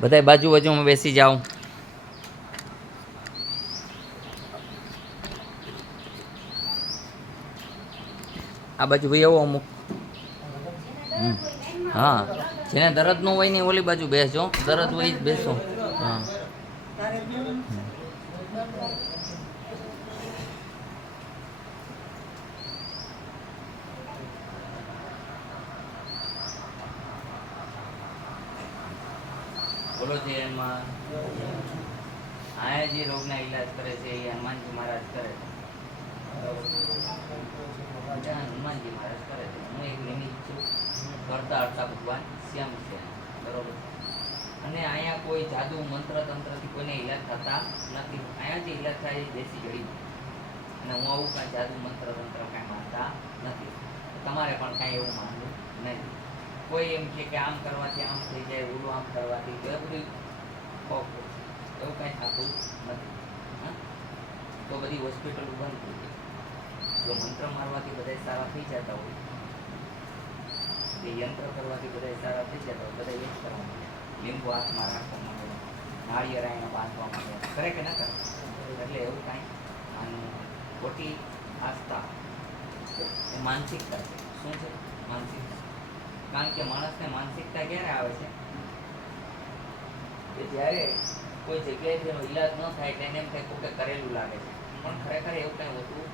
બધાય બાજુ બાજુમાં બેસી જાઓ. આ બાજુ ભાઈ આવો અમુક. હા, જેને દરદ ન હોય ને ઓલી બાજુ બેસજો, દરદ હોય જ બેસો. હા. બોલો જે એમાં આ જે રોગના ઈલાજ કરે છે એ હનુમાનજી મહારાજ કરે છે. હનુમાનજી મહારાજ કરે છે. હું એક નિમિત્ત છું. કરતા હરતા ભગવાન શ્યામ છે. બરોબર. અને અહીંયા કોઈ જાદુ મંત્ર તંત્રથી કોઈને ઈલાજ થતા નથી. અહીંયા જે ઈલાજ થાય એ દેશી જડી. અને હું આવું કાંઈ જાદુ મંત્ર તંત્ર કાંઈ માનતા નથી. તમારે પણ કાંઈ એવું માનવું નહીં. કોઈ એમ કે આમ કરવાથી આમ થઈ જાય, ઓલું આમ કરવાથી એ બધું એવું કાંઈ થતું નથી. તો બધી હોસ્પિટલ બંધ થઈ ગઈ. જો મંત્ર મારવાથી બધા સારા થઈ જતા હોય, એ યંત્ર કરવાથી બધા સારા થઈ જતા હોય, બધા એ જ કરવા માંડે. લીંબુ હાથમાં રાખવા માંડે, નાળિયેર અહીંયા બાંધવા માંડે, કરે કે ના કરે? એટલે એવું કાંઈ માનવું ખોટી આસ્થા એ માનસિકતા છે. શું છે? માનસિકતા. કારણ કે માણસને માનસિકતા ક્યારે આવે છે કે જ્યારે કોઈ જગ્યાએથી એનો ઈલાજ ન થાય એટલે એને એમ થાય કે કરેલું લાગે છે, પણ ખરેખર એવું કંઈ હોતું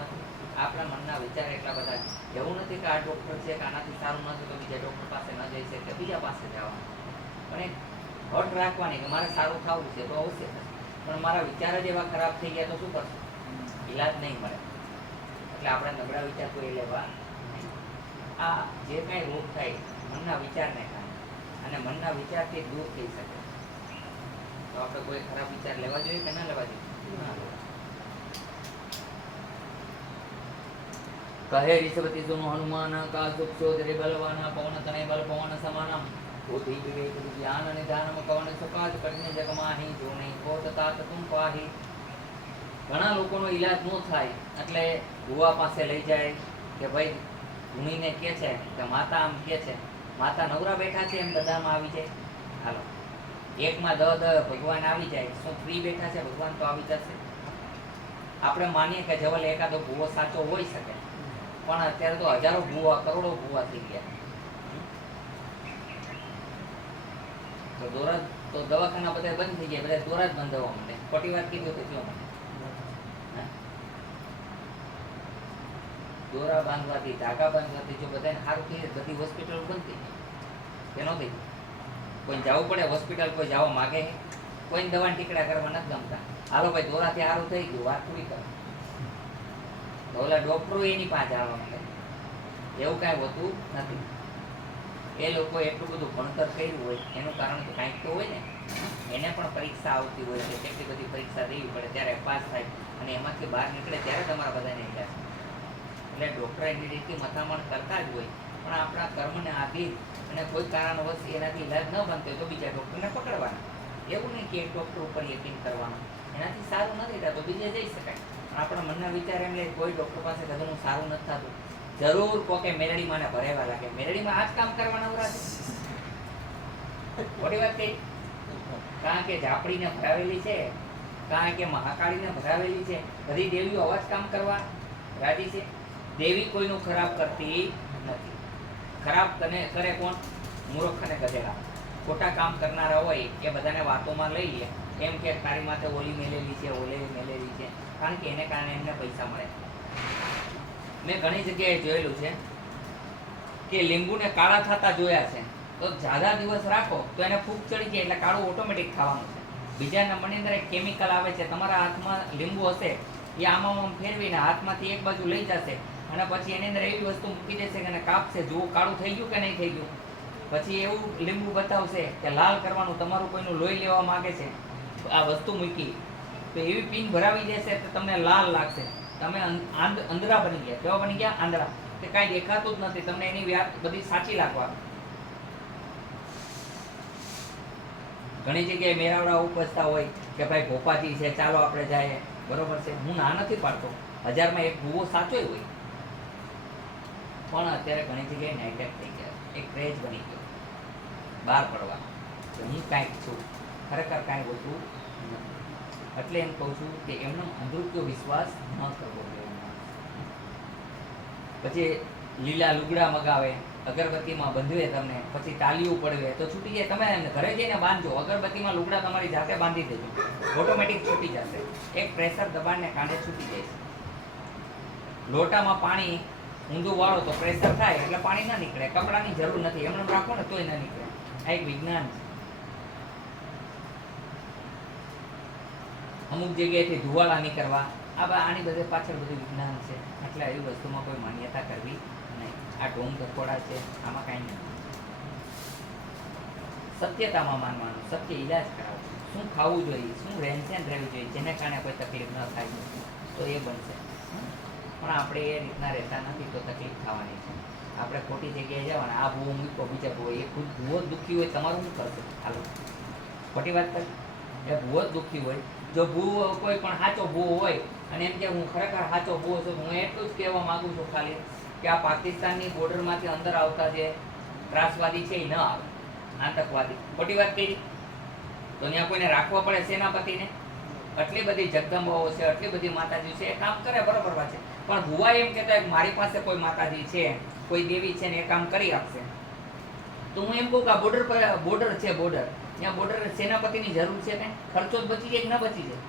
નથી. આપણા મનના વિચાર એટલા બધા. એવું નથી કે આ ડૉક્ટર છે કે આનાથી સારું નથી તો બીજા ડૉક્ટર પાસે ન જઈ શકે, બીજા પાસે જવાનું. પણ એક હટ રાખવાની કે મારે સારું થવું છે તો અવશ્ય થશે, પણ મારા વિચાર જ એવા ખરાબ થઈ ગયા તો શું કરશે? ઈલાજ નહીં મળે. એટલે આપણે નબળા વિચાર કોઈ લેવા નહીં. આ જે કાંઈ રોગ થાય મનના વિચારને કારણે, અને મનના વિચારથી દૂર થઈ શકે. તો આપણે કોઈ ખરાબ વિચાર લેવા જોઈએ કે ના લેવા જોઈએ? ના લેવા. કહે ઋષભતિ સુનો હનુમાન કા સુખ શોધ બલવાના પવન તને બલ પવન સમાનમ બુદ્ધિ વિવેક જ્ઞાન અને દાનમ કવન સુકાજ કરીને જગમાહી જો નહીં કોત તાત તુમ પાહી. ઘણા લોકોનો ઈલાજ ન થાય એટલે ભુવા પાસે લઈ જાય કે ભાઈ ધૂણીને કહે છે કે માતા આમ કહે છે, માતા નવરા બેઠા છે એમ બધામાં આવી જાય. હાલો, એકમાં ભગવાન આવી જાય. શું ફ્રી બેઠા છે ભગવાન? તો આવી જશે. આપણે માનીએ કે જવલ એકાદો ભૂવો સાચો હોઈ શકે, પણ અત્યારે તો હજારો ભૂવા, કરોડો ભૂવા થઈ ગયા. તો દોરા તો દવાખાના બધા બંધ થઈ ગયા, બધા દોરા જ બંધાવવા માંડે. ખોટી વાત કીધું તો કયો મને? દોરા બાંધવાથી, ધાગા બાંધવાથી જો બધાને સારું થઈ જાય, બધી હોસ્પિટલ બંધ થઈ ગઈ કે ન થઈ? કોઈ જવું પડે હોસ્પિટલ, કોઈ જવા માગે, કોઈને દવા ટીકડા કરવા નથી ગમતા. હાલો ભાઈ દોરાથી સારું થઈ ગયું, વાત પૂરી કરો. તો ઓલા ડોક્ટરો એની પાસે આવવા માંગે. એવું કાંઈ હોતું નથી. એ લોકો એટલું બધું ભણતર કર્યું હોય એનું કારણ તો કાંઈક તો હોય ને. એને પણ પરીક્ષા આવતી હોય છે, કેટલી બધી પરીક્ષા દેવી પડે ત્યારે પાસ થાય, અને એમાંથી બહાર નીકળે ત્યારે તમારા બધાને ઈલાજ. એટલે ડૉક્ટર એની રીતે મથામણ કરતા જ હોય, પણ આપણા કર્મને આધીન અને કોઈ કારણવશ એનાથી ઈલાજ ન બનતો તો બીજા ડૉક્ટરને પકડવાના. એવું નહીં કે એક ડૉક્ટર ઉપર યકીન કરવાનું. એનાથી સારું નથી થતું બીજે જઈ શકાય. પણ આપણા મનના વિચાર એમ લે કોઈ ડૉક્ટર પાસે કદનું સારું નથી થતું, જરૂર કોકે મેરડીમાં ને ભરેવા લાગે. મેરડીમાં આ જ કામ કરવાના ઉરા છે. ખોટી વાત કઈ? કારણ કે ઝાપડીને ભરાવેલી છે, કારણ કે મહાકાળીને ભરાવેલી છે, બધી દેવીઓ અવાજ કામ કરવા રાજી છે. દેવી કોઈનું ખરાબ કરતી નથી. ખરાબ કરે કોણ? મૂર્ખ અને ગધેડા. ખોટા કામ કરનારા હોય એ બધાને વાતોમાં લઈ લે, એમ કે તારી માથે ઓલી મેલેલી છે, ઓલી મેલેલી છે, કારણ કે એને કારણે એમને પૈસા મળે. મેં ઘણી જગ્યાએ જોયેલું છે કે લીંબુને કાળા થતા જોયા છે. તો જ્યાદા દિવસ રાખો તો એને ફૂગ ચડી જાય એટલે કાળું ઓટોમેટિક થવાનું છે. બીજા નંબરની અંદર એક કેમિકલ આવે છે, તમારા હાથમાં લીંબુ હશે એ આમાં ફેરવીને હાથમાંથી એક બાજુ લઈ જશે, અને પછી એની અંદર એવી વસ્તુ મૂકી દેશે કે એને કાપશે, જુઓ કાળું થઈ ગયું કે નહીં થઈ ગયું. પછી એવું લીંબુ બતાવશે કે લાલ કરવાનું, તમારું કોઈનું લોહી લેવા માંગે છે, આ વસ્તુ મૂકી તો એવી પિન ભરાવી દેશે તો તમને લાલ લાગશે. તમે આંધળા બની ગયા. કેવા બની ગયા? આંધળા. કે કાંઈ દેખાતું જ નથી, તમને એની વાત બધી સાચી લાગવા. ઘણી જગ્યાએ મેરાવડા ઉપજતા હોય કે ભાઈ ભોપાજી છે, ચાલો આપણે જાય. બરોબર છે, હું ના નથી પાડતો, 1000માં એક ભૂવો સાચો હોય, પણ અત્યારે ઘણી જગ્યાએ નેગલેક્ટ થઈ ગયા, એક ક્રેઝ બની ગયો બહાર પડવા. છે, હું કાંઈક છું, ખરેખર કાંઈ હોતું નથી. એટલે એમ કહું છું કે એમનો અંધૃત્વ વિશ્વાસ ન કરવો જોઈએ. પછી લીલા લુગડા મગાવે, અગરબત્તીમાં બંધવે તમને, પછી તાલીઓ પડવે તો છૂટી જાય. તમે ઘરે જઈને બાંધજો, અગરબત્તીમાં લુગડા તમારી જાતે બાંધી દેજો, ઓટોમેટિક છૂટી જશે. એક પ્રેશર દબાણને કારણે છૂટી જાય છે. લોટામાં પાણી ઊંધું વાળો તો પ્રેશર થાય એટલે પાણી ના નીકળે. કપડાની જરૂર નથી, એમને રાખો ને તોય ના નીકળે. આ એક વિજ્ઞાન છે. અમુક જગ્યાએથી ધુવાળા નહીં કરવા, આની બધે પાછળ બધું વિજ્ઞાન છે. એટલે એવી વસ્તુમાં કોઈ માન્યતા કરવી નહીં. આ ઢોંગ ધકોડા છે, આમાં કાંઈ નહીં. સત્યતામાં માનવાનું, સત્ય ઈલાજ કરાવો. શું ખાવું જોઈએ, શું રહેનસહેન રહેવું જોઈએ, જેને કારણે કોઈ તકલીફ ન થાય તો એ બનશે. પણ આપણે એ રીતના રહેતા નથી તો તકલીફ થવાની છે. આપણે ખોટી જગ્યાએ જવાના, આ ભૂવો મૂકો બીજા ભૂવો, એ ખુદ ભૂવો દુઃખી હોય તમારું શું કરશે? હાલો ખોટી વાત કરી. એ ભૂવો જ દુઃખી હોય. જો ભૂવો કોઈ પણ સાચો ભૂવો હોય અને એમ કે હું ખરેખર સાચો ભૂવો છું, હું એટલું જ કહેવા માંગુ છું ખાલી કે આ પાકિસ્તાનની બોર્ડરમાંથી અંદર આવતા જે ત્રાસવાદી છે એ ન આવે, આતંકવાદી. ખોટી વાત કરી તો ત્યાં કોઈને રાખવા પડે સેનાપતિને? આટલી બધી જગદંબાઓ છે, આટલી બધી માતાજી છે, એ કામ કરે, બરોબર વાત છે. પણ ભુવા એમ કહેતા મારી પાસે કોઈ માતાજી છે, કોઈ દેવી છે ને એ કામ કરી આપશે, તો હું એમ કહું કે આ બોર્ડર છે, બોર્ડર ત્યાં બોર્ડર સેનાપતિની જરૂર છે ને? ખર્ચો જ બચી જાય કે ન બચી જાય?